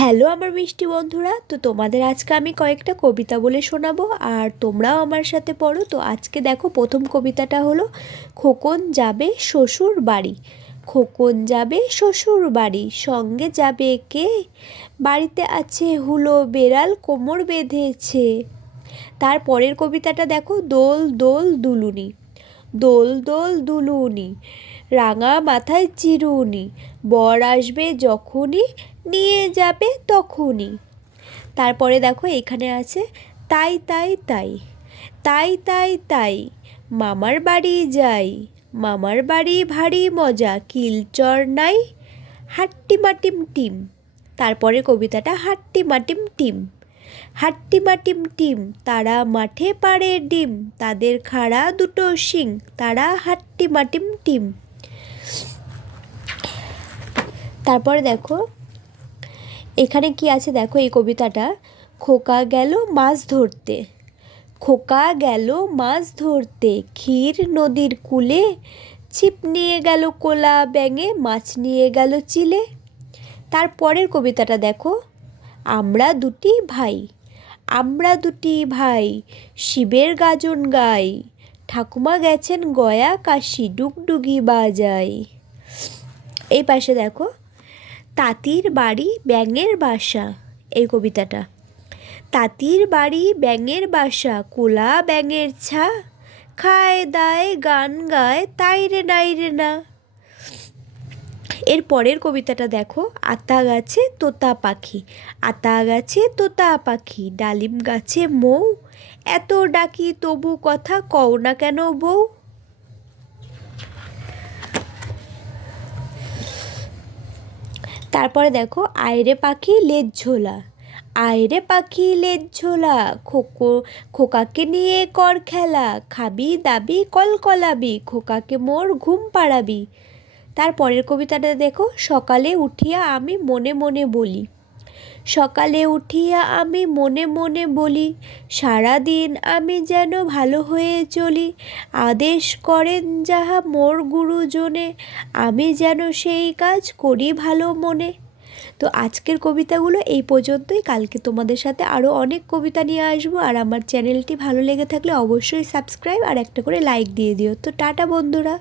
Hello আমার মিষ্টি বন্ধুরা, তো তোমাদের আজকে আমি কয়েকটা কবিতা বলে শোনাবো আর তোমরাও আমার সাথে পড়ো। তো আজকে দেখো, প্রথম কবিতাটা হলো খোকন যাবে শ্বশুর বাড়ি। খোকন যাবে শ্বশুর বাড়ি, সঙ্গে যাবে কে? বাড়িতে আছে হুলো বেড়াল, কোমর বেঁধেছে। তার পরের কবিতাটা দেখো, দোল দোল দুলুনি। দোল দোল দুলুনি, রাঙা মাথায় চিরুনি, বর আসবে যখনই, নিয়ে যাবে তখনই। তারপরে দেখো এখানে আছে, তাই তাই তাই। তাই তাই তাই, মামার বাড়ি যাই। মামার বাড়ি ভারী মজা, কিলচর নাই, হাট্টি মাটিম টিম। তারপরে কবিতাটা, হাট্টি মাটিম টিম। হাট্টি মাটিম টিম, তারা মাঠে পাড়ে ডিম, তাদের খাড়া দুটো শিং, তারা হাট্টি মাটিম টিম। তারপরে দেখো এখানে কি আছে, দেখো এই কবিতাটা, খোকা গেল মাছ ধরতে। খোকা গেল মাছ ধরতে, ক্ষীর নদীর কূলে, ছিপ নিয়ে গেল কোলা ব্যাঙে, মাছ নিয়ে গেল চিলে। তারপরের কবিতাটা দেখো, আমরা দুটি ভাই। আমরা দুটি ভাই, শিবের গাজন গাই, ঠাকুমা গেছেন গয়া কাশি, ডুগডুগি বাজাই। এই পাশে দেখো, তাঁতির বাড়ি ব্যাঙের বাসা। এই কবিতাটা, তাঁতির বাড়ি ব্যাঙের বাসা, কোলা ব্যাঙের ছা, খায় দায় গান গায়, তাই রে নাই রে না। এর পরের কবিতাটা দেখো, আতা গাছে তোতা পাখি। আতা গাছে তোতা পাখি, ডালিম গাছে মৌ, এত ডাকি তবু কথা কও না কেন বউ। তারপরে দেখো, আয়রে পাখি লেজ ঝোলা। আয়রে পাখি লেজ ঝোলা, খোকাকে নিয়ে কর খেলা, খাবি দাবি কলকলাবি, খোকাকে মোর ঘুম পাড়াবি। তারপরের কবিতাটা দেখো, সকালে উঠিয়া আমি মনে মনে বলি। সকালে উঠিয়া আমি মনে মনে বলি, সারাদিন আমি যেন ভালো হয়ে চলি, আদেশ করেন যাহা মোর গুরুজনে, আমি যেন সেই কাজ করি ভালো মনে। তো আজকের কবিতাগুলো এই পর্যন্তই। কালকে তোমাদের সাথে আরও অনেক কবিতা নিয়ে আসবো। আর আমার চ্যানেলটি ভালো লেগে থাকলে অবশ্যই সাবস্ক্রাইব আর একটা করে লাইক দিয়ে দিও। তো টাটা বন্ধুরা।